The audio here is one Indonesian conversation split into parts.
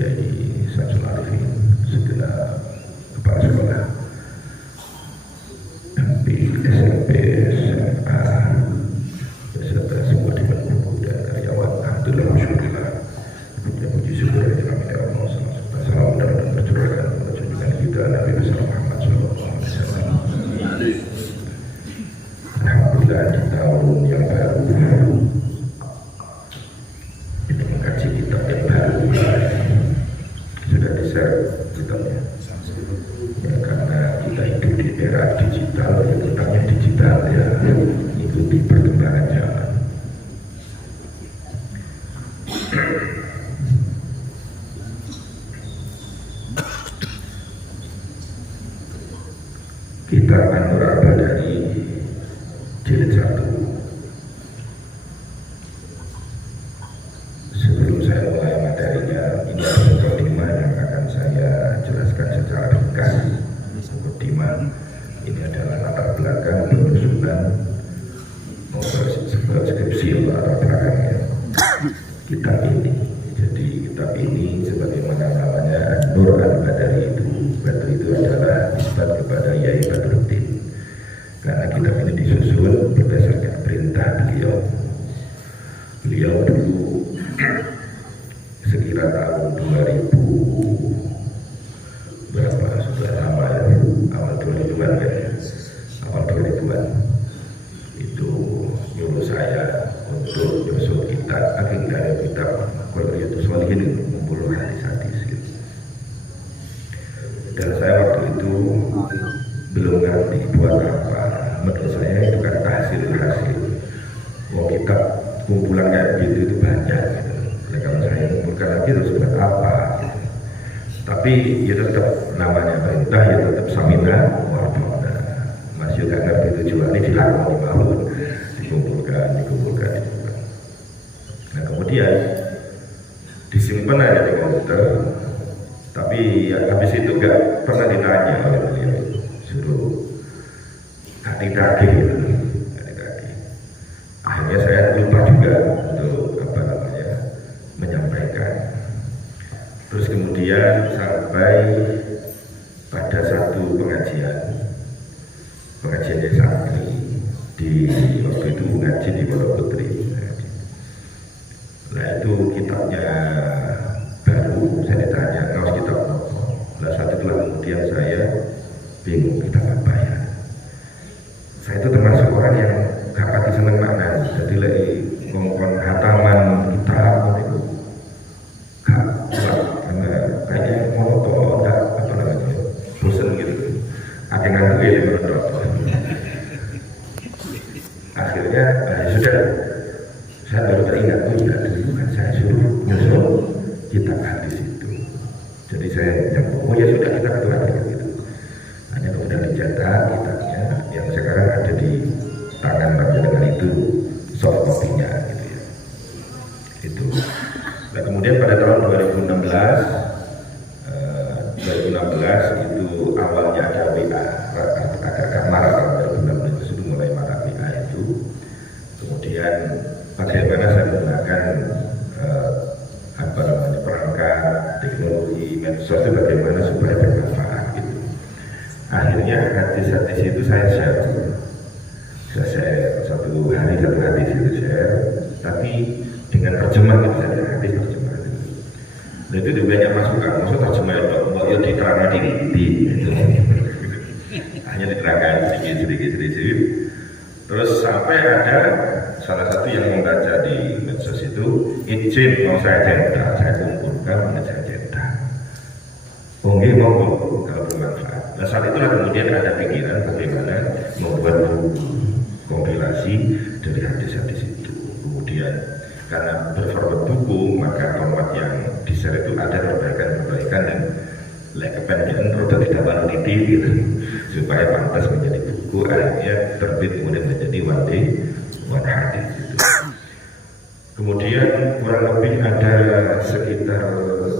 Kiai Samsul Arifin, segenap kepala sekolah MP, SMP, SMA, beserta semua di guru dan karyawan. Alhamdulillah, masyaallah. Puji puji syukur kepada Allah SWT. Salam dan bercurahkan kepada junjungan kita Nabi besar Muhammad SAW. Alhamdulillah, di tahun yang baru itu mengkaji kitab yang baru sudah di-share kitabnya ya, karena kita hidup di era digital ya, kitabnya digital ya, ikuti perkembangan zaman. Kitab An-Nur Al-Badani jilid 1. Sebelum saya mulai materinya, ini ada mukadimah yang akan saya jelaskan secara ringkas. Mukadimah ini adalah latar belakang penyusunan sebuah skripsi latar belakangnya kitab ini. Jadi kitab ini sebagaimana namanya An-Nur Al-Badani itu, batu itu adalah nisbat kepada Yai Badruddin. Karena kitab ini disusun berdasarkan perintah beliau. Beliau dulu sekira tahun 2000 berapa, sudah lama ya, awal 2000-an ya, awal 2000-an itu nyuruh saya untuk nyusun kitab, akhirnya kitab Qur'atul Sholihin, mengumpul hadis-hadis gitu. Dan saya waktu itu belum ngerti buat apa. Menurut saya itu kan hasil-hasil. Mau kitab kumpulan kayak gitu itu banyak gitu. Nah, kalau saya kumpulkan lagi terus buat apa gitu. Tapi ya tetap namanya perintah, ya tetap samina wa'ata'na. Mas juga ngerti tujuannya dilakoni malu, dikumpulkan. Nah kemudian disimpan aja di komputer. Tapi ya habis itu gak pernah ditanya oleh beliau, suruh hati-hati gitu. Akhirnya saya lupa juga untuk menyampaikan. Terus kemudian sampai pada satu pengajiannya santri di waktu itu ngaji di Pondok Putri. Nah itu kitabnya baru, saya ditanya kaos kitab apa. Nah saat itulah kemudian saya bingung kitab apa ya. Saya itu termasuk orang yang gak pati seneng makna. Jadi lagi ngomong hataman kitab itu gak kuat karena kayaknya monoton, gak bosen gitu. Akhirnya ngantuk ya menurut. Akhirnya sudah, saya baru teringat ya dulu kan saya suruh nyusul kitab hadis itu. Jadi saya oh ya sudah kita ketua gitu. Hanya kemudian dicetak kitabnya yang sekarang ada di tangan dengan itu soft copy-nya gitu ya. Itu. Nah kemudian pada tahun 2016 itu awalnya ada WA, agak marak tahun 2016 itu mulai marak WA itu. Kemudian bagaimana saya menggunakan perangkat teknologi medsos itu bagaimana supaya bermanfaat gitu. Akhirnya hadis-hadis itu saya share satu hadis itu share, tapi dengan terjemah gitu saja, hadis terjemah gitu. Nah itu juga banyak masukan, maksud terjemah itu mau ya diterangkan di itu. Hanya diterangkan sedikit. Terus sampai ada salah satu yang membaca di medsos itu izin mau saya cetak, saya kumpulkan mau saya cetak. Mungkin mau kalau bermanfaat. Nah saat itulah kemudian ada pikiran bagaimana membuat kompilasi dari hadis-hadis itu. Kemudian karena berformat buku maka format yang di-share itu ada perbaikan dan kepentingan roda tidak meneliti gitu supaya pantas menjadi buku. Akhirnya terbit kemudian menjadi one hadis gitu. Kemudian kurang lebih ada sekitar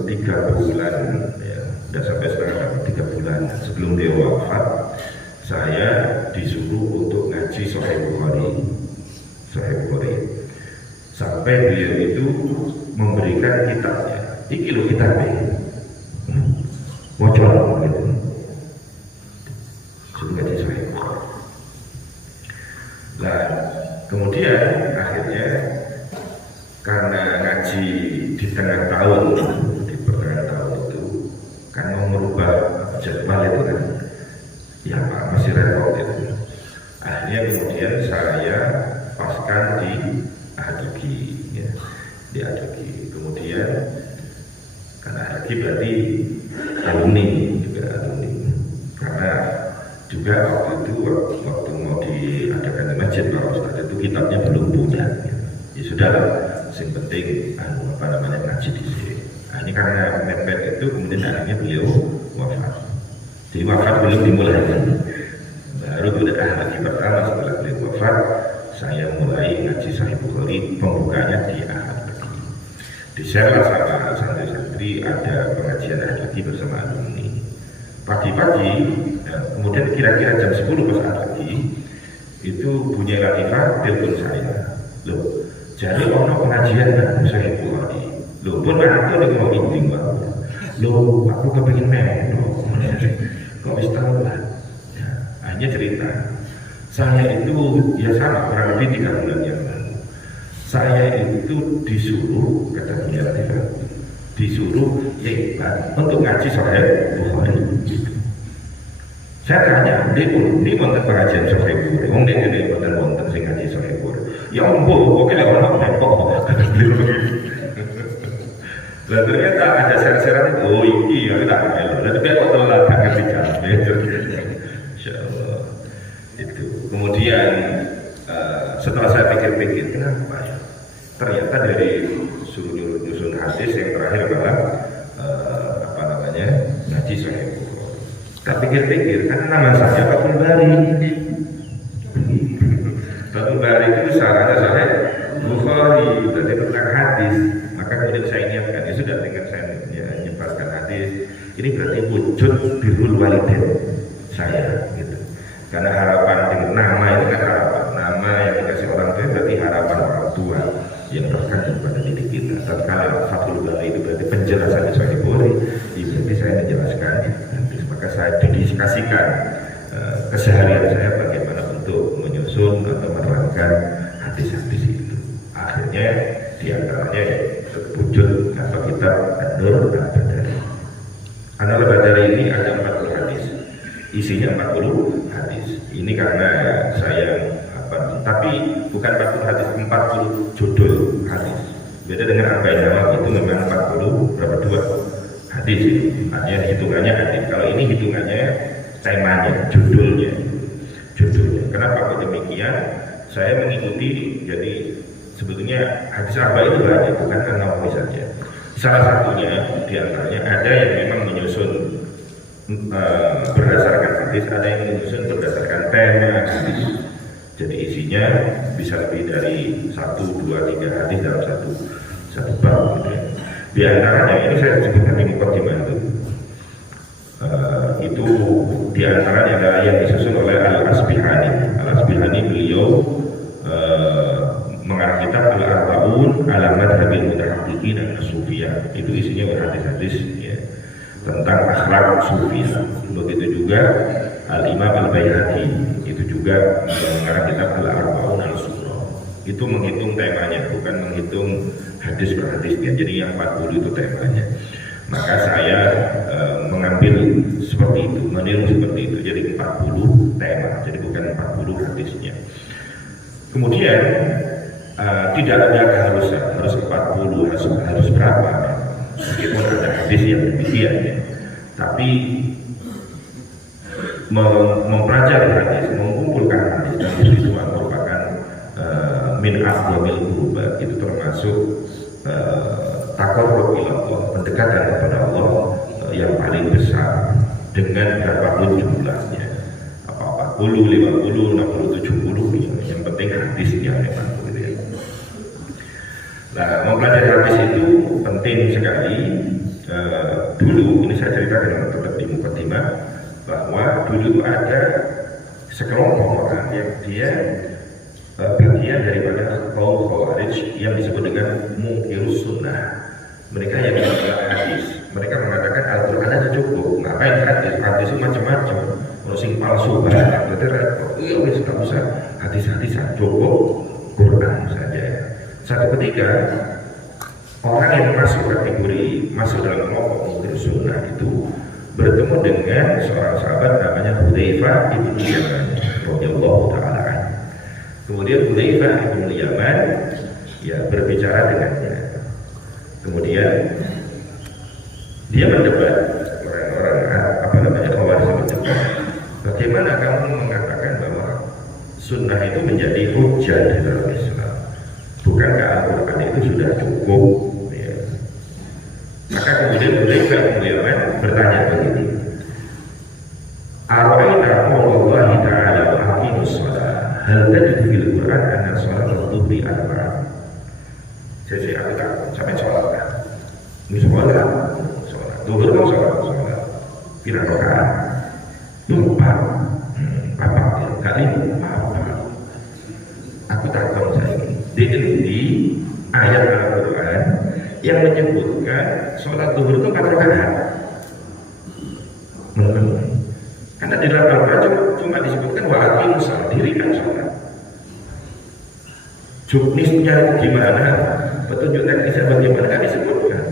3 bulan ya, udah sampai sekarang 3 bulan sebelum dia wafat, saya disuruh untuk ngaji Sahih Bukhari sampai beliau itu memberikan kitabnya iki lho kita wajah gitu. Jadi ngaji Sahih Bukhari. Nah, kemudian akhirnya karena ngaji di tengah tahun, di pertengahan tahun itu kan mau merubah jadwal itu kan, ya Pak masih repot itu. Akhirnya kemudian saya paskan di Aduki, ya, di Aduki. Kemudian karena Aduki berarti alumni juga alumni, karena juga waktu itu waktu mau diadakan di masjid Pak Ustadz itu kitabnya belum punya. Ya sudah, yang penting apa namanya ngaji di sini. Nah, ini karena mepet itu kemudian akhirnya beliau wafat. Jadi wafat belum dimulai. Baru pada hari pertama setelah beliau wafat, saya mulai ngaji Sahih Bukhari, pembukanya di Ahad Pagi. Di sana sama santri-santri ada pengajian Ahad Pagi bersama alumni. Pagi-pagi, kemudian kira-kira jam 10 pas Ahad Pagi, itu bunyi latifah telepon saya. Loh, jadi ono pengajian Sahih Bukhari. Loh, pun aku lagi mau meeting Pak. Loh, aku kepengen melu. Kok bisa tahu lah. Ya, hanya cerita. Saya itu ya sama kurang lebih 3 bulan yang lalu. Saya itu disuruh kata punya latifah, disuruh ya untuk ngaji Sahih Bukhari. Saya tanya, ini wonten pengajian Sahih Bukhari. Wong ini wonten sing ngaji Sahih Bukhari. Ya ampun, kok lek ono nepok. Lah ternyata ada share-sharean, oh iki ya tak melu. Lah tapi kok telat gak ngerti jawabe. Insyaallah. Itu. Kemudian setelah saya pikir-pikir, kenapa ya? Ternyata dari suruh nyusun hadis yang terakhir adalah apa namanya? Ngaji Sahih Bukhari. Tak pikir-pikir, kan nama saya Fathul Bari. Fathul Bari itu sarana Sahih Bukhari, berarti tentang hadis. Maka kemudian saya niatkan, ya sudah dengan saya menyebarkan hadis. Ini berarti wujud birrul walidain saya, gitu. Karena harapan dengan nama itu kan harapan, nama yang dikasih orang tua berarti harapan orang tua yang terkandung pada diri kita. Tatkala Fathul Bari itu berarti penjelasan Sahih Bukhari, berarti saya menjelaskan hadis. Maka saya dedikasikan keseharian saya bagaimana untuk menyusun atau menerangkan hadis-hadis itu. Akhirnya diantaranya wujud atau kitab An-Nur Al-Badari. An-Nur Al-Badari ini ada 40 hadis, isinya 40 hadis. Ini karena saya tapi bukan 40 hadis, 40 judul hadis. Beda dengan Arba'in Nawawi itu memang 40 berapa dua hadis. Hanya hitungannya hadis. Kalau ini hitungannya temanya, judulnya. Kenapa kok demikian? Saya mengikuti, jadi sebetulnya hadis Arba'in itu banyak, bukan An-Nawawi saja. Salah satunya diantaranya ada yang memang menyusun berdasarkan hadis, ada yang menyusun berdasarkan tema hadis. Jadi isinya bisa lebih dari 1, 2, 3 hadis dalam satu bab. Gitu ya. Di antaranya ini saya sebutkan di mukadimah itu di antaranya adalah yang disusun oleh Al-Asbihani. Al-Asbihani beliau mengarang kitab Al-Arba'un ala madhabil mutahaqqiqin dan Sufiyah. Itu isinya hadis-hadis ya, tentang akhlak Sufiyah. Begitu juga Al-Imam Al-Baihaqi itu juga mengarang kitab Al-Arba'un al-Sughra. Itu menghitung temanya, bukan menghitung hadis per hadisnya. Jadi yang 40 itu temanya. Maka saya mengambil seperti itu, meniru seperti itu. Jadi 40 tema, jadi bukan 40 hadisnya. Kemudian tidak ada keharusan harus 40, harus berapa, meskipun ada hadis yang demikian ya. Tapi mempelajari hadis, mengumpulkan hadis dan itu merupakan min aqwamil qurba, itu termasuk taqarrub ila Allah, pendekatan kepada Allah yang paling besar dengan berapapun jumlahnya, apa 40, 50, 60, 70 yang penting hadisnya memang gitu ya. Nah, mempelajari hadis itu penting sekali. Dulu ini saya ceritakan tetap di mukadimah bahwa dulu ada sekelompok orang yang dia bagian daripada kaum Khawarij yang disebut dengan munkirus sunnah. Mereka yang menolak hadis itu macam-macam, ono sing palsu banget, berarti repot. Iya wis gak usah hadis-hadisan, cukup Quran saja. Satu ketika orang yang masuk kategori masuk dalam kelompok mungkin sunnah itu bertemu dengan seorang sahabat namanya Hudzaifah bin Yaman radhiyallahu taala anhu. Kemudian Hudzaifah bin Yaman ya berbicara dengannya. Kemudian dia mendebat orang-orang Khawarij mendebat. Bagaimana kamu mengatakan bahwa sunnah itu menjadi hujjah di dalam Islam? Bukankah Al-Quran itu sudah cukup? Ya. Maka kemudian Hudzaifah bin Yaman bertanya begini. Ara'aita qaulallahi ta'ala wa aqimus shalah hal tajidu fil Qur'an anna sholata dhuhri arba'ah. Jadi aku tak sampai sholat kan. Ini sholat. Dhuhur mau sholat. Kira rakaat. Empat kali apa? Aku takut saya ini di ayat Al-Quran yang menyebutkan sholat zuhur itu 4 rakaat. Karena di dalam Al-Quran cuma disebutkan wa aqimus shalah, dirikan sholat. Juknisnya itu gimana? Petunjuk teknisnya bagaimana? Kan disebutkan.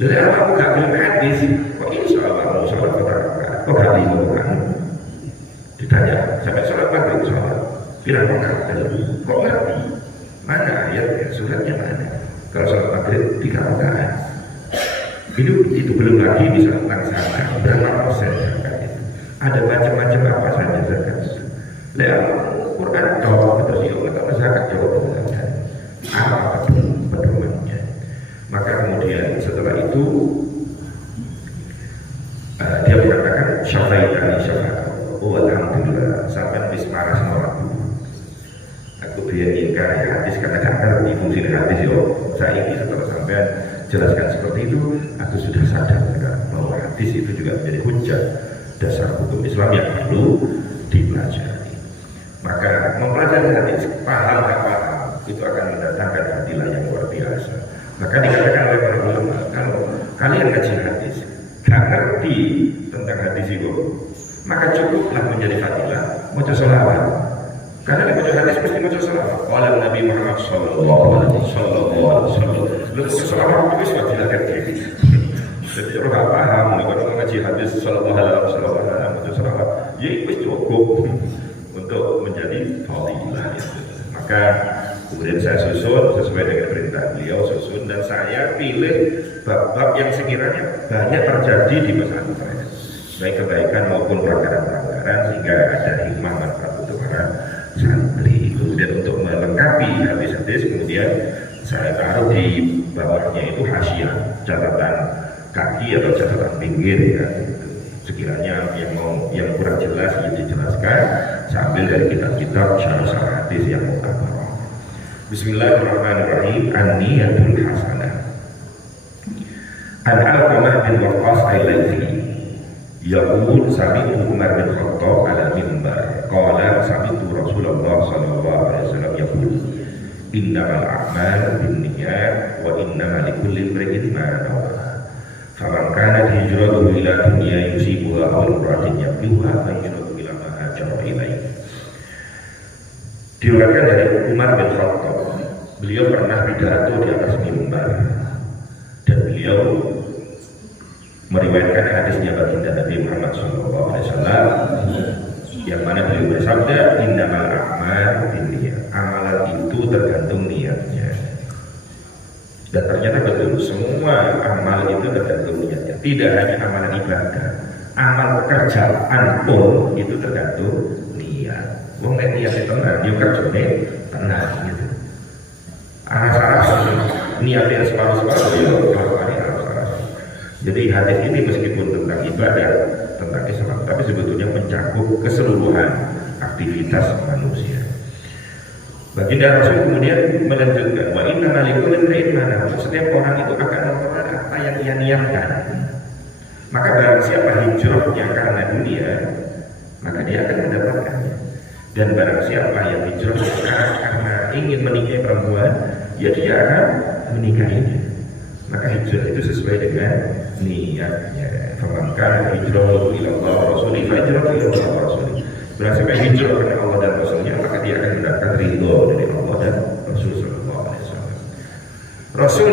Jadi aku gak bilang hadis, kok insya Allah mau sholat 4 rakaat? Kok gak dilakukan? Ditanya, sampai sholat maghrib sholat bilang rakaat, kok ngerti? Mana ayatnya, suratnya mana? Kalau sholat maghrib 3 rakaat. Itu belum lagi bisa tentang zakat, berapa persen zakat itu? Ada macam-macam apa saja zakat itu? Lihat Quran jawab terus ya Allah, zakat jawab zakat. Apa pedomannya? Maka kemudian setelah itu dia mengatakan syafaitani syafaat. Oh alhamdulillah sampai bismarah semua. Aku biar ingkar ya hadis karena gak ngerti fungsi hadis yo. Saya ini setelah sampai jelaskan seperti itu, aku sudah sadar bahwa hadis itu juga menjadi hujjah dasar hukum Islam yang perlu dipelajari. Maka mempelajari hadis, paham gak paham, itu akan mendatangkan hadilah yang luar biasa. Maka dikatakan oleh para ulama, kalau kalian ngaji hadis, gak ngerti tentang hadis itu, maka cukuplah menjadi fadilah baca sholawat. Karena di baca hadis mesti baca sholawat. Qala Nabi Muhammad sallallahu alaihi wasallam. Lalu sholawat itu sudah tidak jadi. Jadi orang nggak paham kalau ngaji hadis sallallahu alaihi wasallam baca sholawat, ya itu cukup untuk menjadi fadilah. Maka kemudian saya susun sesuai dengan perintah beliau susun dan saya pilih bab-bab yang sekiranya banyak terjadi di pesantren. Baik kebaikan maupun pelanggaran-pelanggaran sehingga ada hikmah manfaat untuk para santri. Kemudian untuk melengkapi hadis-hadis kemudian saya taruh di bawahnya itu hasyiah, catatan kaki atau catatan pinggir ya. Sekiranya yang kurang jelas itu dijelaskan sambil dari kitab-kitab syarah hadis yang mutabar. Bismillahirrahmanirrahim. An-niyatul hasanah. Al-Alqamah bin Waqqas al-Laythi yaqul sami'tu Umar bin Khattab ala mimbar qala sami'tu Rasulullah sallallahu alaihi wasallam yaqul innamal a'malu binniyat wa innamal likulli imrin ma nawa faman kanat hijratuhu ila dunya yusibuha aw imra'atin yaqluha fa hijratuhu ila ma hajara ilaihi. Diriwayatkan dari Umar bin Khattab, beliau pernah pidato di atas mimbar dan beliau meriwayatkan hadisnya baginda Nabi Muhammad SAW yang mana beliau bersabda innamal a'malu binniyat, amalan itu tergantung niatnya. Dan ternyata betul, semua amal itu tergantung niatnya. Tidak hanya amalan ibadah, amal pekerjaan pun itu tergantung niat. Wong nek niatnya tenang, dia kerjanya tenang gitu. Asal niatnya separuh-separuh ya Jadi hadis ini meskipun tentang ibadah, tentang Islam, tapi sebetulnya mencakup keseluruhan aktivitas manusia. Baginda Rasul kemudian melanjutkan, wa inna malikul imrin mana, setiap orang itu akan memperoleh apa yang ia niatkan. Maka barang siapa hijrahnya karena dunia, maka dia akan mendapatkannya. Dan barang siapa yang hijrahnya karena ingin menikahi perempuan, ya dia akan menikahinya. Maka hijrah itu sesuai dengan niatnya. Faman hijrah ila Allah wa Rasulih, fa hijrah ila Allah wa Rasulih. Berarti siapa hijrah kepada Allah dan Rasulnya, maka dia akan mendapatkan ridho dari Allah dan Rasul sallallahu alaihi wasallam. Rasul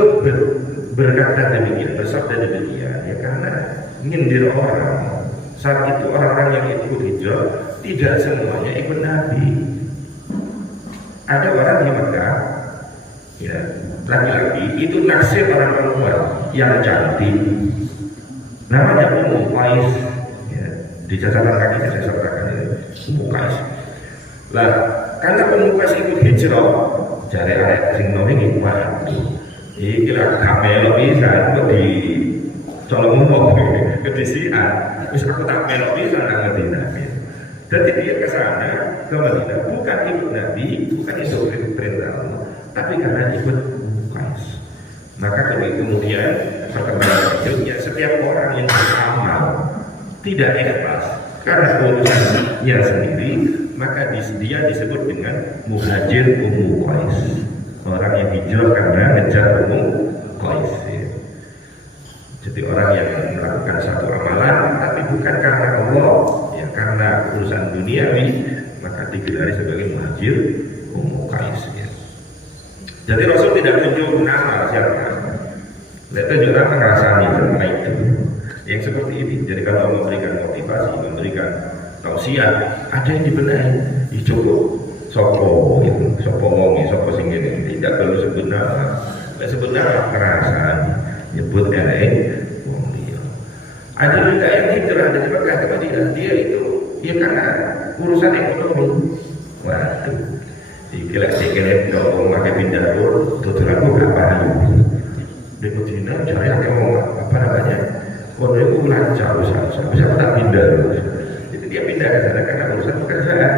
berkata demikian, bersabda demikian, ya karena nyindir orang. Saat itu orang-orang yang ikut hijrah tidak semuanya ikut Nabi. Ada orang di Mekah, ya, laki-laki itu naksir orang perempuan yang cantik, namanya Ummu Qais, ya, di catatan kaki saya sertakan ini Ummu Qais. Lah, karena Ummu Qais ikut hijrah, jare arek sing nongi waduh, iki lah kamelo bisa kok di colong ngomong kedisian. Wis aku tak melok bisa nang Madinah. Jadi dia ke sana ke Madinah bukan ikut Nabi, bukan ikut perintah Allah, tapi karena ikut Qais. Maka kemudian perkembangan hidupnya setiap orang yang beramal tidak ikhlas karena urusannya sendiri, maka dia disebut dengan muhajir Ummu Qais, orang yang hijrah karena ngejar Ummu Qais. Jadi orang yang melakukan satu amalan tapi bukan karena Allah, ya karena urusan duniawi, maka digelari sebagai muhajir Ummu Qais. Ya. Jadi Rasul tidak tunjuk nama siapa, tidak tunjuk nama ngerasani sama itu. Yang seperti ini. Jadi kalau memberikan motivasi, memberikan tausiah, ada yang dibenahi, dicoba. Sopo, gitu, sopo wongi, sopo singgih, tidak perlu sebut nama, tidak sebut nama ngerasani. Nyebut wong dia. Ada juga yang hijrah dari Mekah ke Madinah, dia itu ya karena urusan ekonomi. Waduh, dikira-kira dong pakai pindah tutur aku gak paham. Di Madinah cari apa namanya? Kalau itu lancar usaha, bisa tak pindah. Jadi dia pindah ke sana karena urusan pekerjaan.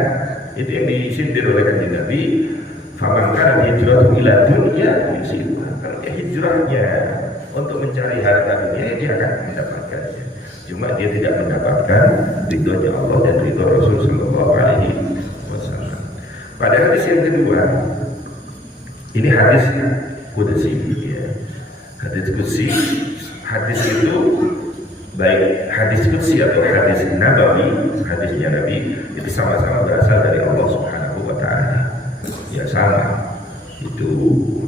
Itu yang disindir oleh kanjeng Nabi. Faman kana hijratuhu ila dunya yusibha. Kalau dia hijrahnya untuk mencari harta dunia, dia akan mendapatkannya. Cuma dia tidak mendapatkan ridhonya Allah dan ridho Rasul sallallahu alaihi wasallam. Pada hadis yang kedua, ini hadis qudsi, ya. Hadis qudsi, hadis itu baik hadis qudsi atau hadis nabawi, hadisnya Nabi itu sama-sama berasal dari Allah Subhanahu wa taala. Ya sama. Itu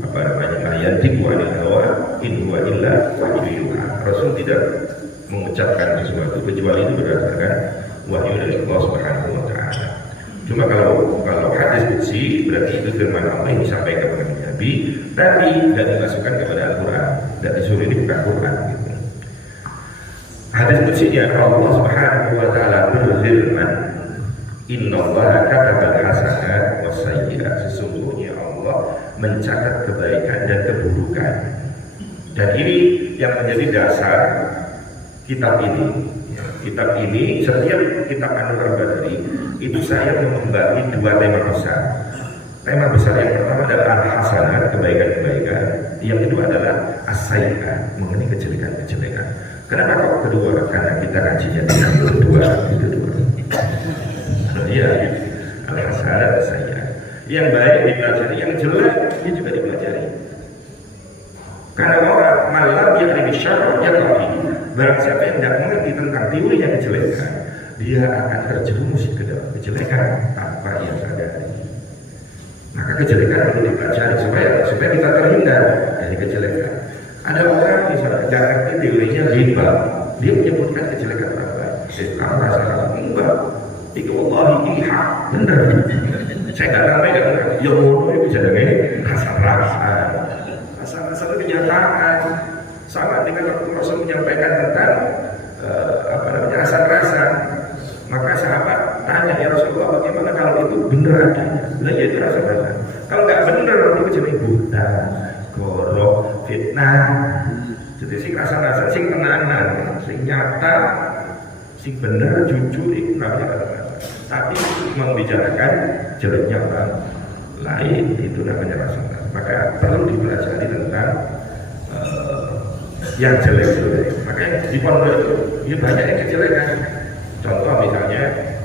apa namanya, mayantiqu anil hawa in huwa illa wahyu yuha. Rasul tidak mengucapkan sesuatu kecuali itu berdasarkan wahyu dari Allah Subhanahu wa taala. Cuma kalau hadis qudsi berarti itu firman Allah yang disampaikan kepada Nabi, tapi tidak dimasukkan kepada Al-Qur'an. Dan disuruh ini bukan Quran gitu. Hadis qudsinya Allah Subhanahu wa taala berfirman, innallaha katabal hasanat was sayyi'at. Sesungguhnya Allah mencatat kebaikan dan keburukan. Dan ini yang menjadi dasar kitab ini. Kitab ini, setiap kitab An-Nur Al-Badri itu saya membagi dua tema besar. Tema besar yang pertama adalah al-hasanat, kebaikan-kebaikan. Yang kedua adalah as-sayyi'at, mengenai kejelekan-kejelekan. Kenapa kok kedua? Karena kita kajinya tidak berdua. Iya, al-hasanat, as-sayyi'at. Yang baik dipelajari, yang jelek dia juga dipelajari. Karena orang malam yang lebih syarab ya tahu. Barang siapa yang tidak mengerti tentang teorinya kejelekan, dia akan terjerumus ke dalam kejelekan tanpa ia sadari. Maka kejelekan perlu dipelajari supaya kita terhindar dari kejelekan. Ada orang misalnya tidak ngerti teorinya riba, dia menyebutkan kejelekan orang lain. Saya rasa enggak, itu Allah ini hak benar. Saya nggak ramai dengan ya mau bisa dengan rasa-rasa itu kenyataan. Sama dengan waktu Rasul menyampaikan tentang apa namanya rasa-rasa, maka sahabat tanya, ya Rasulullah bagaimana kalau itu benar adanya? Lah ya itu rasa-rasa. Kalau nggak benar itu jadi buta, gorok, fitnah. Jadi sing rasa-rasa, sing tenanan, sing nyata, sing benar, jujur itu namanya rasa-rasa. Tapi membicarakan jeleknya orang lain itu namanya rasa-rasa. Maka perlu dipelajari tentang yang jelek-jelek. Makanya di pondok itu ya banyak yang kejelekan. Contoh misalnya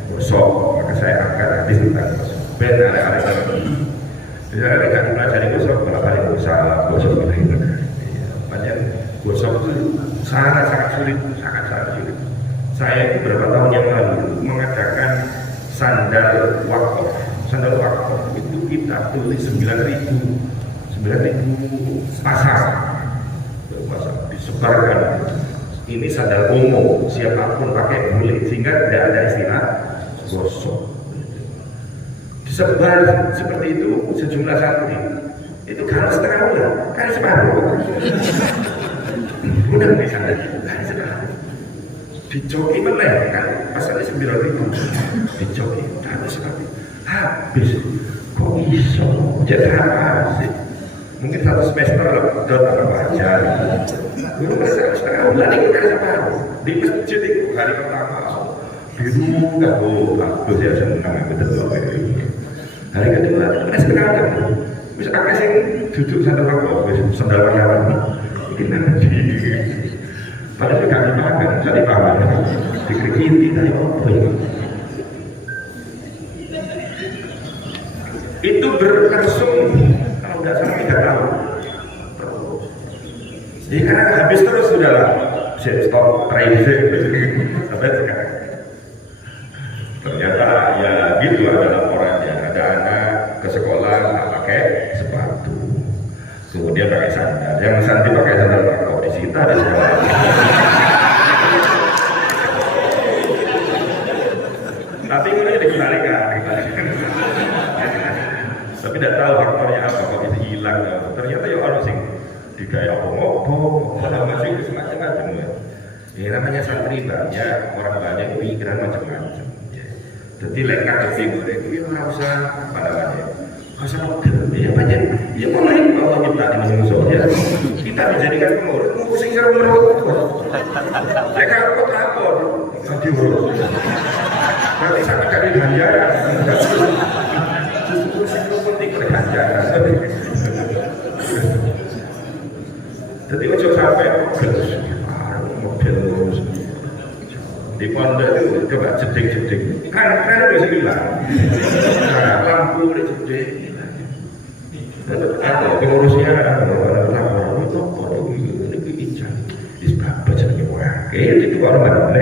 gosok, maka saya angkat hadis tentang gosok. Benar ada lagi. Misalnya tidak dipelajari gosok, malah paling gosok gitu. Banyak gosok itu sangat sulit, sangat sulit. Saya itu beberapa tahun yang lalu mengadakan sandal wakaf. Sandal wakaf itu kita tulis 9.000 pasang disebarkan. Ini sandal umum, siapapun pakai boleh, sehingga tidak ada istilah gosok. Disebar seperti itu sejumlah santri. Itu kalau setengah bulan, kan separuh. Udah bisa, kan separuh. Dicoki meneh kan, pasalnya 9.000. Dicoki, habis separuh. Habis, kok iso? Jadi apa sih? Mungkin satu semester udah tambah aja. Dulu merasa setengah bulan ini kan separuh. Di masjid itu hari pertama, di rumah, bagus ya, senang betul. Hari kedua, ada setengah bulan. Bisa kakak sih duduk sandal aku, sandal karyawan ini nanti. Padahal gak dimakan, bisa dipakai. Dikritik tadi apa ya? Itu berlangsung kalau nggak salah 3 tahun. Jadi karena habis terus sudah lah, saya stop tracing sampai sekarang. Ternyata ya gitu ada laporannya, ada anak ke sekolah nggak pakai sepatu, kemudian pakai sandal. Yang santri pakai sandal kok disita di sekolah. Nanti kemudian dikembalikan. Tapi tidak tahu faktornya apa, kok itu hilang. Ternyata ya orang sing digaya apa-apa, masih macam-macam. Ini namanya santri banyak, orang banyak pikiran macam-macam. Jadi lengkap di timur itu ya nggak usah apa namanya, nggak usah model. Ya banyak, ya mulai Allah nyipta di manusia ya. Kita dijadikan pengurus, ngurusin cara menurut. Ya kalau kau lapor, nanti urus. Nanti sampai dari ganjaran. Justru sih penting berganjaran. Jadi ojo sampai model ngurus. Di pondok itu coba jeding-jeding kan udah hilang. Nah, lampu udah jeding ada pengurusnya lapor itu pondok ini ijan di sebab bacanya wah itu orang mana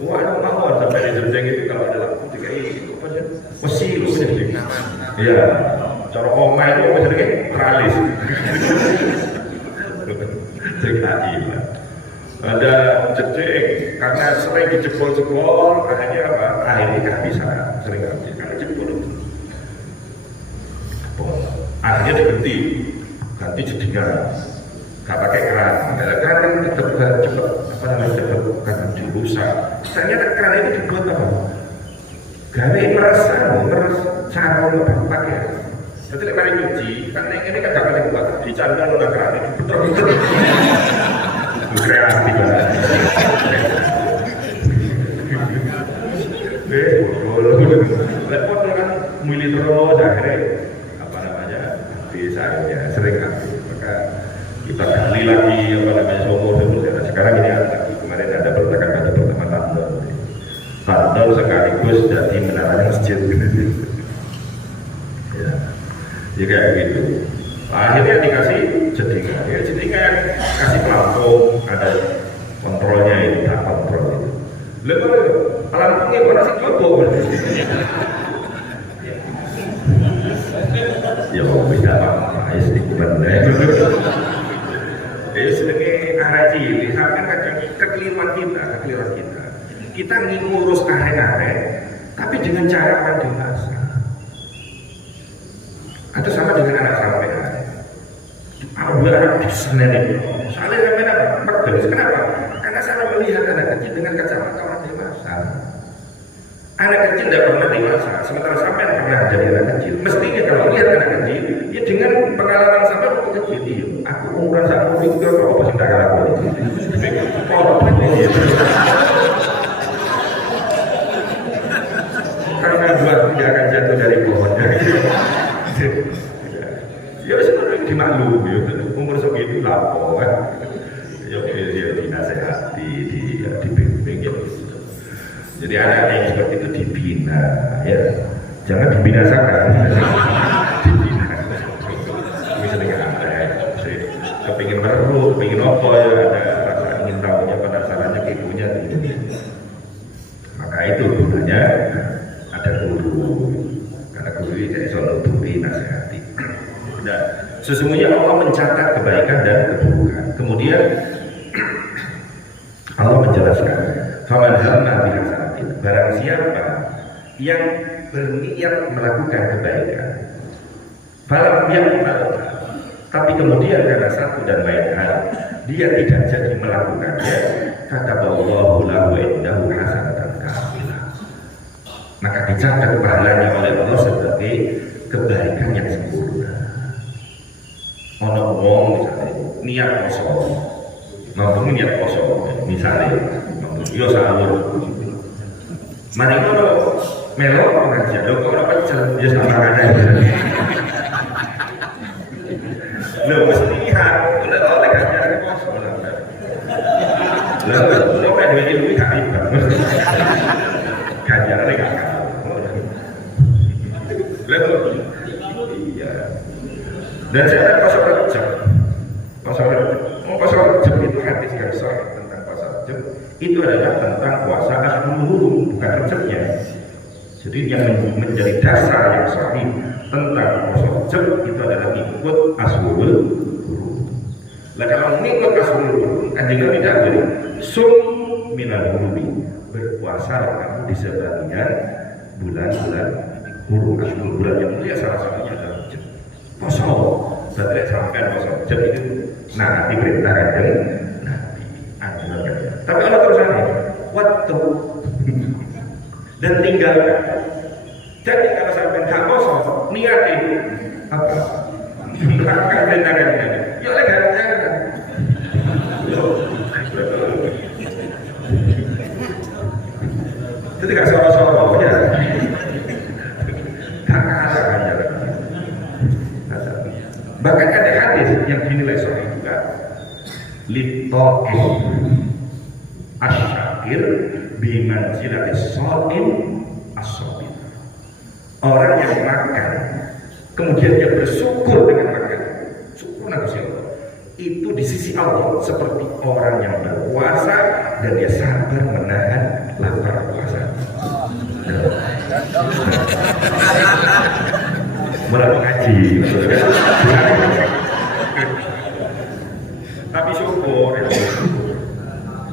wah mau sampai di jeding itu kalau ada lampu tiga itu apa aja besi lu jeding iya cara omah itu apa jeding tralis sekali ada jeding karena sering dijebol-jebol akhirnya apa? Akhirnya nggak bisa sering habis karena jebol itu akhirnya diganti jedingan nggak pakai keran kan tetap cepat apa namanya cepat kan dirusak ternyata keran itu dibuat apa? Gawe merasa cara pakai jadi mari nyuci kan ini kan gak boleh buat dicandang udah keran itu betul-betul kreatif banget. Lepot kan milih terus akhirnya apa namanya bisa ya sering aktif maka kita gali lagi apa namanya sumur sekarang ini ada kemarin ada peletakan batu pertama tandel sekaligus dari menaranya masjid ya kayak gitu. Akhirnya dikasih jedingan, ya jedingan kasih pelampung, ada kontrolnya itu, tak kontrol itu. Lepas itu, pelampungnya mana sih coba? Ya beda apa, sedikit benda. Ya sebagai arah cilik, kan kadang kekeliruan kita. Kita ngurus arek-arek, tapi dengan cara yang dewasa. Atau sama dengan anak sampai anak Disney itu soalnya sampai apa? Bagus, kenapa? Karena saya melihat anak kecil dengan kacamata orang dewasa. Anak kecil tidak pernah dewasa, sementara sampai pernah jadi anak kecil. Mestinya kalau lihat anak kecil, ya dengan pengalaman sampai waktu kecil, iya, aku umuran sama itu apa sih tak aku? Karena buat tidak akan jatuh dari pohonnya. Ya sebenarnya dimaklum ya umur segitu lapor ya dinasehati dibimbing ya jadi anak yang seperti itu dibina ya jangan dibinasakan dibina ini sedang ada kepingin baru, kepingin apa ya, ada rasa ingin tahunya, penasarannya, keponya gitu. Maka itu gunanya ada guru, karena guru ini saya selalu nutupi, nasihati. Nah, sesungguhnya Allah mencatat kebaikan dan keburukan. Kemudian Allah menjelaskan, faman hamma bihasanatin, barang siapa yang berniat melakukan kebaikan, falam ya'mal, tapi kemudian karena satu dan lain hal dia tidak jadi melakukannya, kata Allahu lahu indahu hasanatan kamilah, maka dicatat pahalanya oleh Allah sebagai kebaikan yang sempurna. Ono wong misalnya niat kosong, ngomong niat kosong, misalnya yo sahur, mari ngono melok pengajian, lo kok ora pecel, ya sama aja. Lo mesti lihat, oleh kajian kosong lah. Lo kan duwe ilmu gak ribet. Kajiannya gak kalah. Iya. Dan saya pasal rejab, pasal rejab itu hadis yang sahih tentang pasal rejab itu adalah tentang puasa ashurul, bukan rejabnya. Jadi yang menjadi dasar yang sahih tentang puasa rejab itu adalah ikut ashurul. Nah kalau mengikut ashurul, anjing Nabi tidak boleh sum minal hurumi, berpuasa kamu di sebagian bulan-bulan hurum, ashurul, bulan yang mulia, salah satunya adalah rejab. Poso, berarti sampai poso jam itu nah diperintahkan dengan Nabi anjurkan. Tapi Allah terusannya waktu dan tinggalkan. Jadi kalau sampai nggak poso niatin apa? Melakukan perintahkan Nabi. Ya oleh jangan. Jadi nggak soro-soro ya. Bahkan ada hadis yang dinilai sahih juga, lito'in asyakir bimanzilatis shaim as-sabir. Orang yang makan kemudian dia bersyukur dengan makan, syukur nabi Allah, itu di sisi Allah seperti orang yang berpuasa dan dia sabar menahan lapar puasa. Mulai mengaji, tapi syukur, ya.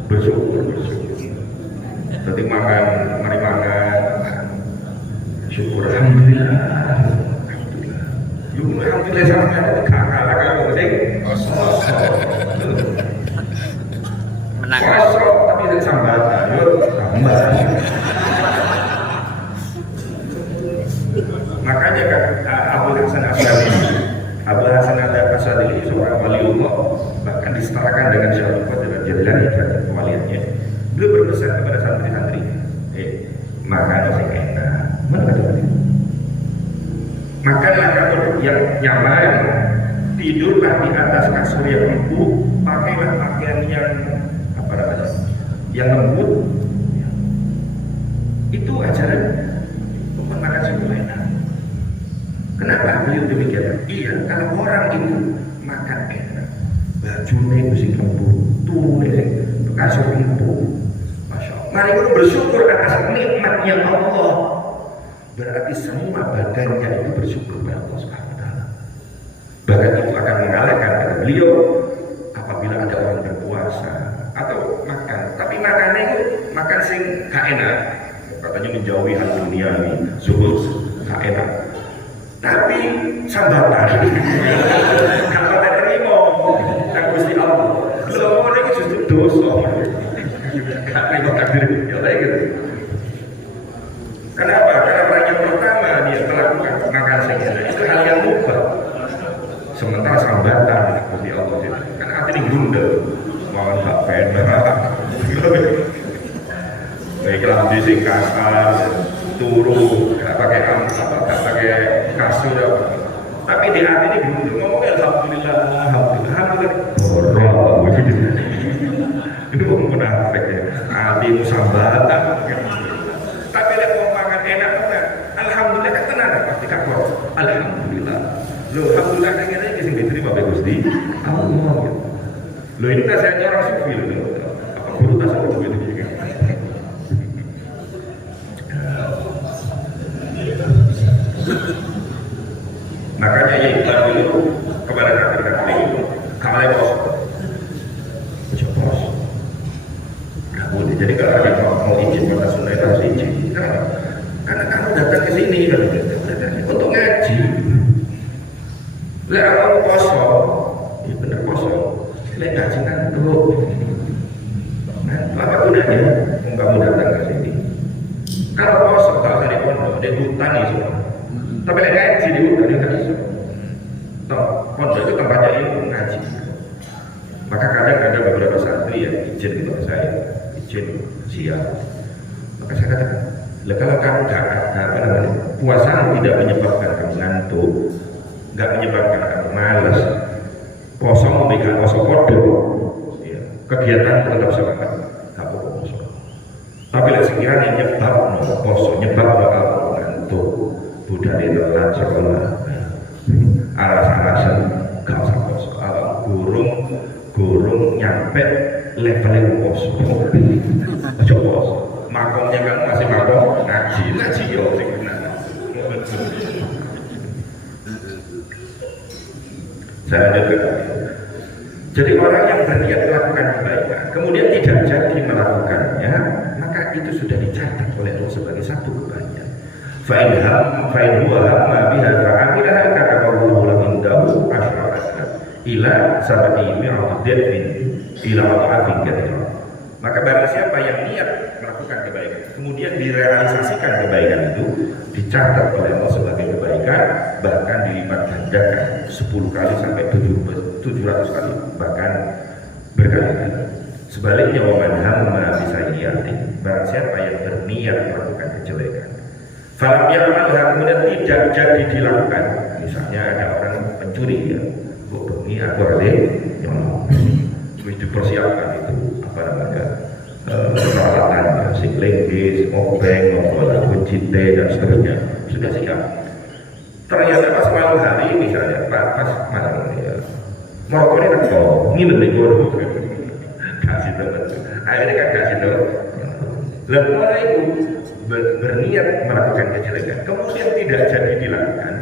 bersyukur. Jadi makan, mari makan, syukur, alhamdulillah. Alhamdulillah sama kakak kamu sih, menang. Tapi dari sambatan, yuk tambah. Makanya kan Abu Hasan Asy'ari seorang waliullah, bahkan disetarakan dengan Syarifat dengan Jalani derajat kewaliannya. Beliau berpesan kepada santri-santri, makan yang enak, makanlah kamu yang nyaman, tidurlah di atas kasur yang empuk, pakailah pakaian yang apa namanya, yang lembut. Itu ajaran makan sungguh enak. Kenapa beliau demikian? Iya, kalau orang itu makan enak, bajunya mesti lembut, turunnya kasur empuk, masya Allah. Mari kita bersyukur atas nikmatnya Allah. Berarti semua badannya itu bersyukur pada Allah Subhanahu wa Ta'ala. Bahkan itu akan mengalahkan kata beliau apabila ada orang berpuasa atau makan, tapi makannya itu makan sing gak enak, katanya menjauhi hal dunia ini, syukur gak enak. Tapi sambatan kalau tak terima tak Gusti Allah belum lagi justru dosa gak terima takdir ya gitu. Kenapa? Karena orang yang pertama dia melakukan makan segala itu hal yang mubah, sementara sambatan Gusti Allah itu karena hati ini gundel mawan gak benar baiklah di sing kasar turu gak pakai gak pakai kasur tapi di hati ini belum ngomongnya alhamdulillah borong itu bukan munafik ya, hati musambatan tapi lihat mau makan enak kan alhamdulillah kan tenang pasti kakor alhamdulillah lo alhamdulillah kan kira-kira sing diterima sampai Gusti Allah. Lo ini nasihatnya orang sufi loh. Apa guru tasawuf begitu juga. Makanya ya Iqbal dulu kepada kafir-kafir itu kamalnya bos. Bos. Nggak boleh. Jadi kalau ada mau izin pada sunnah itu harus izin. Karena kamu datang ke sini untuk ngaji. Lihat kamu kosong, ya benar kosong. Lihat ngaji kan dulu. Nah, apa gunanya? Kamu datang ke sini. Kalau kosong, tak usah di pondok, di hutan itu. Tapi lihat ngaji di hutan itu kan iso. Pondok itu tempatnya ilmu ngaji. Maka kadang ada beberapa santri yang izin kepada saya, izin siap. Maka saya katakan, kalau kamu gak puasa tidak menyebabkan kamu ngantuk, gak menyebabkan kamu malas, kosong memberikan kosong kode, ya, kegiatan tetap semangat, gak apa kosong. Tapi sekiranya nyebab kosong, nyebab bakal ngantuk, budaya telat sekolah, alasan-alasan gak usah kosong. Gurung nyampe levelnya kosong, ojo kosong. Makomnya kan masih makom ngaji yo sing benar. Saya juga. Jadi orang yang berniat melakukan kebaikan kemudian tidak jadi melakukannya, maka itu sudah dicatat oleh Allah sebagai satu kebaikan. Fa'in huwa hamma biha fa'amilaha kata Allahu lahu indahu asyra hasanat ila sab'i mi'atin ila adhafin katsira. Maka barang siapa yang niat melakukan kebaikan kemudian direalisasikan kebaikan itu dicatat oleh Allah sebagai kebaikan, bahkan dilipat gandakan 10 kali sampai 700 kali, bahkan berkali-kali. Sebaliknya waman hamma bisayyi'atin, barang siapa yang berniat melakukan kejelekan falam ya'malha kemudian tidak jadi dilakukan, misalnya ada orang pencuri ya, bengi aku ada yang dipersiapkan itu apa namanya peralatan sing lengge, obeng, kuncinte dan seterusnya sudah siap. Ternyata pas malam hari misalnya pas malam ya merokoknya kan kok nginep di kono kasih tahu, akhirnya kan kasih tahu. Lalu orang itu berniat melakukan kejelekan kemudian tidak jadi dilakukan,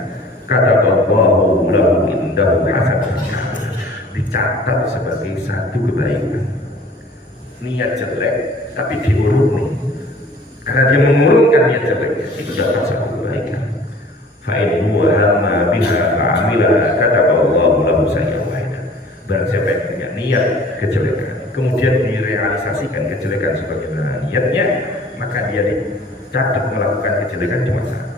kata Allahu lahu indahu hasanah, dicatat sebagai satu kebaikan. Niat jelek tapi diurungi, karena dia mengurungkan niat jelek itu dapat satu kebaikan. Fa'in huwa hamma biha fa'amilaha kata Allahu lahu sayyi'atina. Barang siapa yang punya niat kejelekan kemudian direalisasikan kejelekan sebagaimana niatnya, maka dia dicatat melakukan kejelekan cuma satu.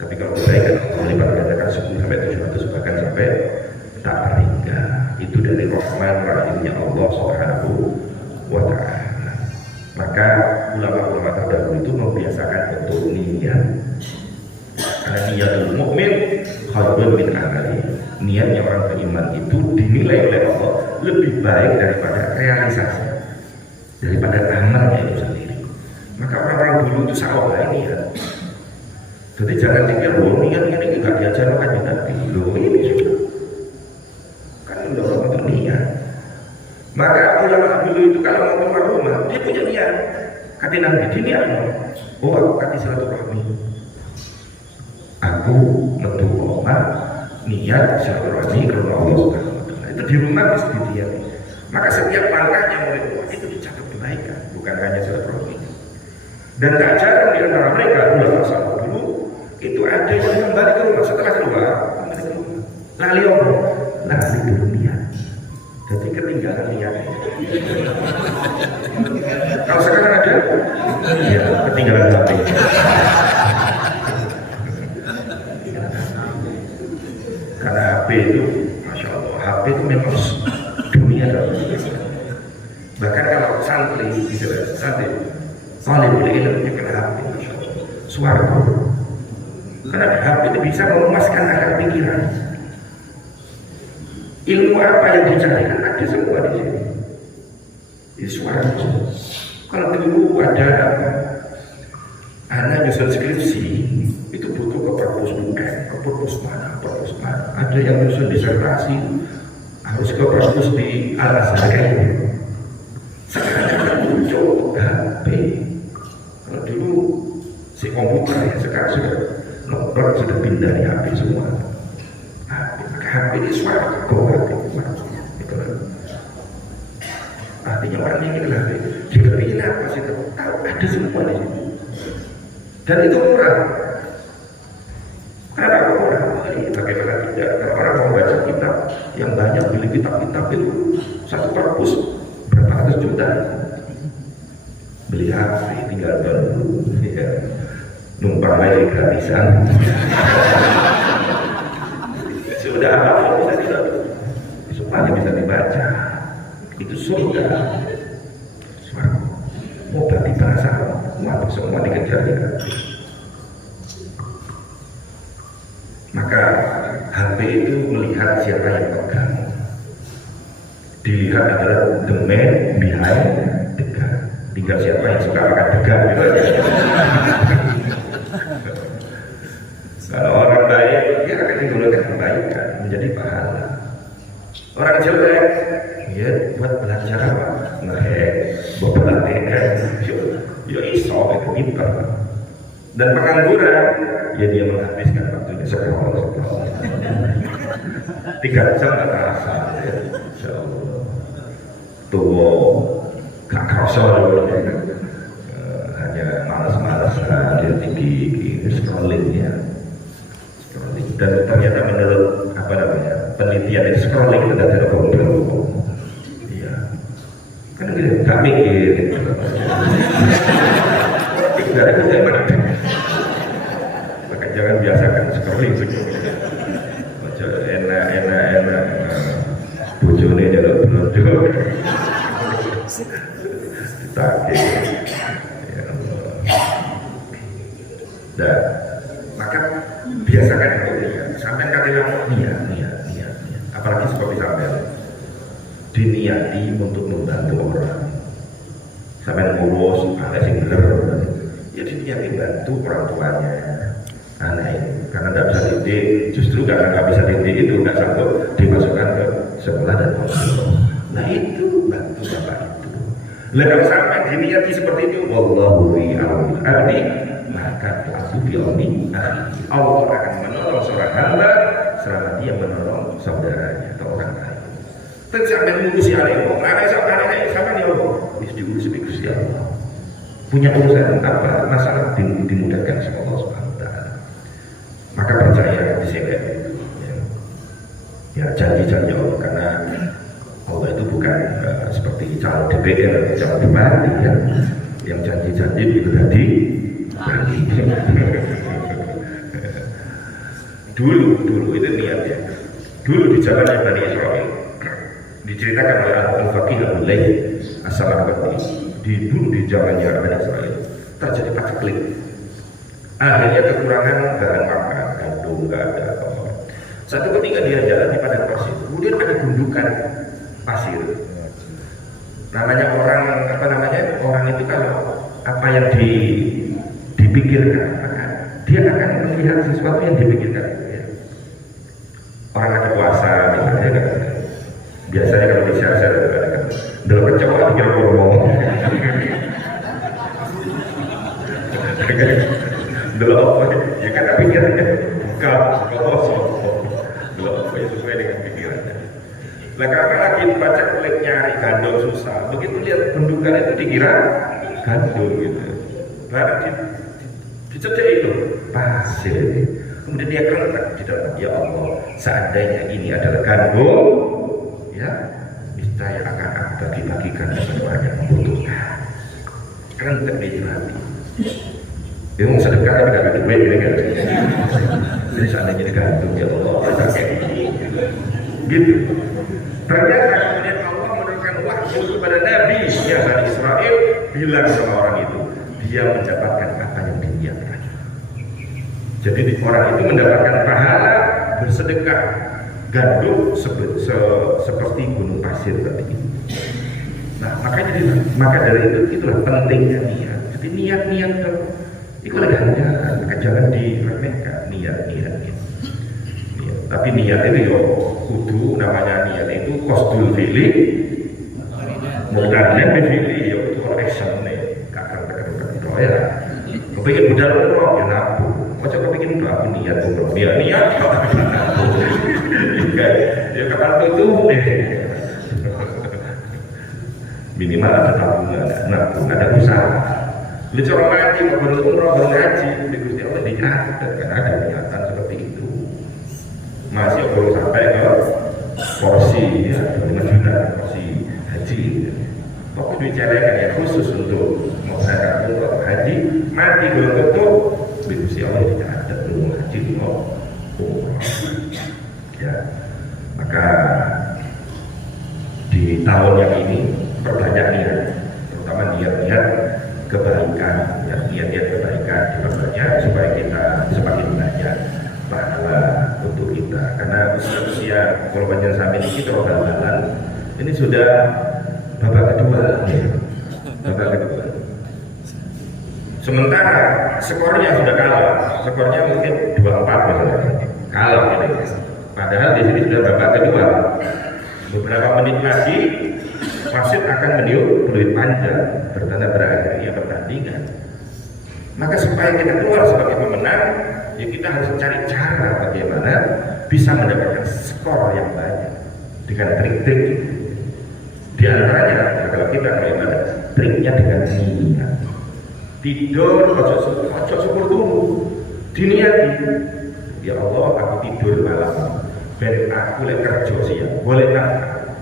Tapi kalau kebaikan melipat gandakan 10 sampai 700 bahkan sampai tak terhingga. Itu dari rahman rahimnya Allah Subhanahu wa ta'ala. Maka ulama-ulama terdahulu itu membiasakan untuk niat, karena niatul mukmin khairun min amali. Niatnya orang beriman itu dinilai oleh Allah lebih baik daripada realisasi, daripada amalnya itu sendiri. Maka orang-orang dulu itu sahabat ini ya. Jadi jangan pikir niat ini tidak diajar aja Nabi. Loh ini sudah kan udah untuk niat. Maka ulama dulu itu kalau mau keluar rumah dia punya niat. Kata Nabi dia niat. Oh aku kata silaturahmi. Aku metu omah niat silaturahmi karena Allah Subhanahu wa ta'ala. Itu di rumah mesti dia. Maka setiap langkahnya mulai keluar itu dicatat kebaikan, bukan hanya silaturahmi. Dan tak jarang di antara mereka ulama salaf dulu itu ada yang kembali ke rumah setelah keluar kembali ke rumah. Lali apa? Lali dunia. Jadi ketinggalan niatnya. Kalau sekarang ada, ya ketinggalan HP. Karena HP itu, masya Allah, HP itu memang dunia. Bahkan kalau santri, gitu, santri, oleh boleh ilmunya kena HP, masya Allah, suara. Karena HP itu bisa memuaskan akal pikiran. Ilmu apa yang dicarikan ada semua di sini. Di suara. Kalau dulu ada anak nyusun skripsi itu butuh ke perpus UN, ke perpus mana, ada ada yang nyusun disertasi harus ke perpus di Al-Azhar kayaknya. Sekarang kan muncul HP. Kalau dulu si komputer ya, sekarang sudah nomor sudah pindah di HP semua. HP ini suara kok artinya orang ini adalah dia kepingin apa sih, tahu ada semua di situ dan itu murah. Karena orang bagaimana tidak, kalau orang mau baca kitab yang banyak, beli kitab-kitab itu satu perpus berapa ratus juta, beli HP tinggal dulu ya, numpang aja gratisan. Sudah apa bisa tidak, semuanya bisa dibaca. Itu surga. Mau berarti bahasa mampu semua dikejarnya. Maka HP itu melihat siapa yang pegang. Dilihat adalah the man behind the gun. Tinggal siapa yang suka makan degan gitu aja. Kalau orang baik, dia akan menggunakan kebaikan menjadi pahala. Orang jelek, ya buat belajar apa? Ngehack, buat pelatihan, ya iso, itu pintar. Dan pengangguran, ya dia menghabiskan waktunya sekolah. 3 jam nggak terasa, ya. Tua, gak kerasa ya. Hanya malas-malasan, dia tinggi, scrolling ya. Dan ternyata menurut apa namanya penelitian itu scrolling itu tidak ada problem. Iya, kan gitu, nggak mikir. Tidak ada yang maka jangan biasakan scrolling begitu. Enak, bojone jalur blonjo. Takik. Ya Allah. Dan maka biasakan itu ya. Sampai kalian niat. Apalagi seperti sampai diniati untuk membantu orang. Sampai ngurus, ada yang benar. Ya diniati bantu orang tuanya, anak itu. Karena tidak bisa didik, justru karena nggak bisa didik itu nggak sanggup dimasukkan ke sekolah dan pondok. Nah itu bantu bapak itu. Lah kalau sampai diniati seperti itu, wallahu bi'auni abdi, maka pelaku bi'auni Allah akan menolong seorang hamba selama dia menolong saudaranya atau orang lain. Dan sampai mengurusi anak sampai dia bisa diurus di Gusti Allah. Punya urusan apa masalah dimudahkan sama Allah Subhanahu wa taala. Maka percaya di sini ya janji-janji Allah, karena Allah itu bukan seperti calon DPR, calon bupati ya, yang janji-janji itu tadi. Dulu itu niatnya. Dulu di zamannya Bani Israil diceritakan oleh Al-Faqih Al-Layth As-Samarqandi, dulu di zamannya Bani Israil terjadi paceklik. Akhirnya kekurangan bahan makan, gandum nggak ada apa. Satu ketika dia jalan di padang pasir, kemudian ada gundukan pasir. Namanya orang itu kalau apa yang dipikirkan, dia akan melihat sesuatu yang dipikirkan. Orang lagi puasa misalnya kan, biasanya kalau bisa saya kan, dalam kecoa pikir ngomong, dalam apa ya kan pikirannya buka kosong, dalam apa ya sesuai dengan pikirannya. Nah karena lagi baca kulit nyari gandum susah, begitu lihat bendukan itu dikira gandum gitu, baru dicecek itu pasir. Kemudian dia kerentak di dalam, ya Allah, seandainya ini adalah gandum, ya, niscaya akan aku bagi-bagikan kepada orang yang membutuhkan. Kerentak di hati. Dia mau sedekah tapi gak ada duit, gitu kan? Jadi seandainya ini gandum, ya Allah, pakai gitu. Ternyata kemudian Allah menurunkan wahyu kepada Nabi, ya Bani Israil, bilang sama orang itu, dia mendapatkan apa yang diniatkan. Jadi orang itu mendapatkan pahala bersedekah gandum seperti gunung pasir tadi. Nah, maka dari itu itulah pentingnya niat. Jadi niat itu ada ganjaran, jangan diremehkan niat. Tapi niat itu yo kudu, namanya niat itu kosdul fi'li muqtarinan bi fi'li, yo itu kalau action nih kakak itu ya. Kepikir budal umroh ya nabung, macam kepikir udah aku niat umroh, ya niat kok aku nabung. Ya kapan itu minimal ada tabungan, nabung, ada usaha. Lu coba mati, baru umroh, baru ngaji, di Gusti Allah dicatat, kan ada niatan seperti itu. Masih belum sampai ke porsi ya, 5 juta porsi haji. Waktu dibicarakan ya khusus untuk masyarakat umroh haji, mati belum tentu, di Gusti Allah dicatat belum haji umroh. Ya, maka di tahun yang ini perbanyak niat, terutama niat-niat kebaikan, ya, niat-niat kebaikan diperbanyak supaya kita semakin banyak pahala untuk kita. Karena usia kalau panjang sampai ini kita bal-balan ini sudah babak kedua, ya. Babak kedua. Sementara skornya sudah kalah, skornya mungkin 2-4 misalnya, kalah ini. Padahal di sini sudah babak kedua. Beberapa menit lagi wasit akan meniup peluit panjang bertanda berakhirnya pertandingan. Maka supaya kita keluar sebagai pemenang, ya kita harus cari cara bagaimana bisa mendapatkan skor yang banyak dengan trik-trik. Di antaranya kalau kita bagaimana triknya dengan niat. Tidur ojo syukur dulu, diniati. Ya Allah, aku tidur malam, ben aku lek kerja siang, boleh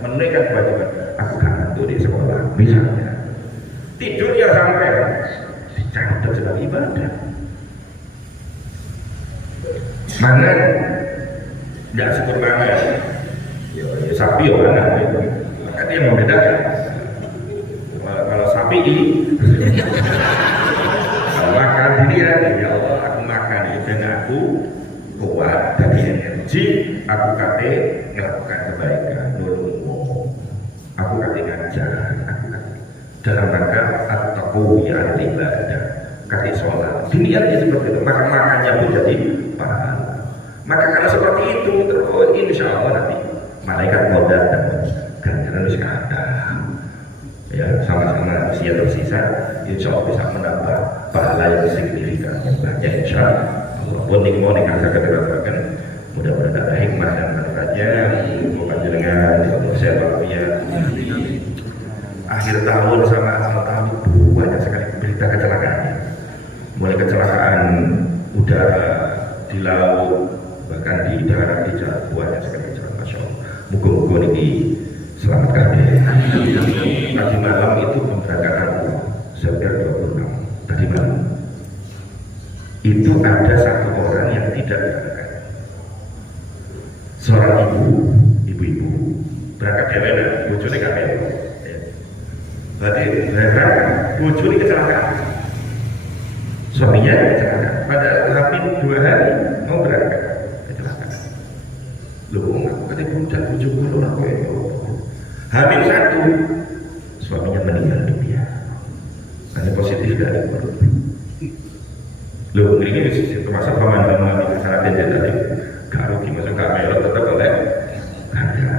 menunaikan kewajiban. Aku gak ngantuk di sekolah, misalnya. Tidurnya sampai dicatat sebagai ibadah. Mana tidak syukur mana? Ya sapi ya mana? Maka dia membedakan. Kalau sapi makan dirian, ya Allah aku makan dan aku kuat dari energi, aku kate melakukan kebaikan, nolong, aku kate ngajar, aku kate dalam rangka at-taqwiyah ibadah, kate sholat. Diniatnya seperti itu, maka makannya pun jadi pahala. Maka kalau seperti itu terus insya Allah nanti malaikat mau datang, ganjaran harus ada. Ya sama-sama usia tersisa, insya Allah bisa menambah pahala yang signifikan yang banyak insya Allah. Walaupun ini mau dikasih keterangkan, mudah-mudahan ada hikmah dan manfaatnya. Bukan dengan untuk saya walafiat. Akhir tahun sama awal tahun banyak sekali berita kecelakaan. Mulai kecelakaan udara, di laut, bahkan di darat, di jalan, banyak sekali kecelakaan. Masya Allah. Muka-muka ini selamatkan ya. Tadi malam itu pemberangkatan September 26 tadi malam itu ada satu orang yang tidak berangkat, seorang ibu-ibu berangkat ke mana? Bojone gak melu. Berarti berangkat bojone kecelakaan, suaminya kecelakaan. Padahal hampir 2 hari mau berangkat kecelakaan. Loh, aku kata budak bojoku ora koyo. Hamil 1, suaminya meninggal dunia. Ada positif dari korban. Loh, ini termasuk paman-paman di kesalahan dia tadi. Kalau gimana gak melot tetap oleh ada.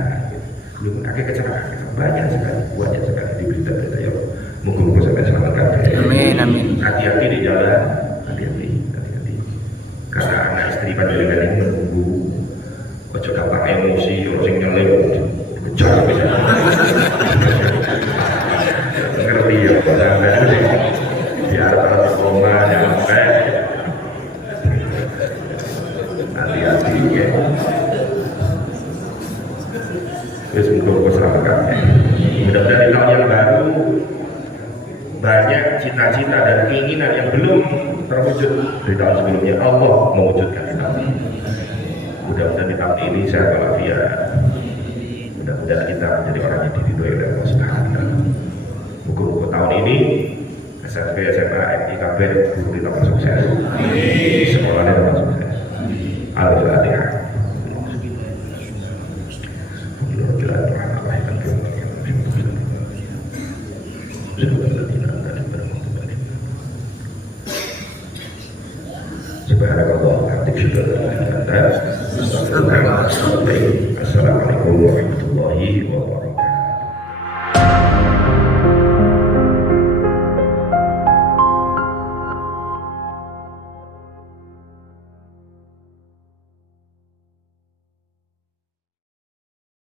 Belum ada kecelakaan banyak sekali di berita-berita ya. Moga-moga sampai selamatkan. Amin, amin. Hati-hati di jalan, hati-hati. Karena anak istri panjenengan ini menunggu. Ojo gampang emosi, sing nyelip. Kejar bisa. Ngerti ya, sampai biar para koma nyampe. Hati-hati ya. Terus mengurus selamatkan. Mudah-mudahan di tahun yang baru banyak cita-cita dan keinginan yang belum terwujud di tahun sebelumnya, Allah mewujudkan di tahun ini. Mudah-mudahan di tahun ini sehat walafiat. Mudah-mudahan kita menjadi orang yang diridhoi oleh Allah Subhanahu wa taala. Buku-buku tahun ini SMP, SMA, MI, KB, guru di tempat sukses. Sekolahnya tempat sukses. Al-Fatihah.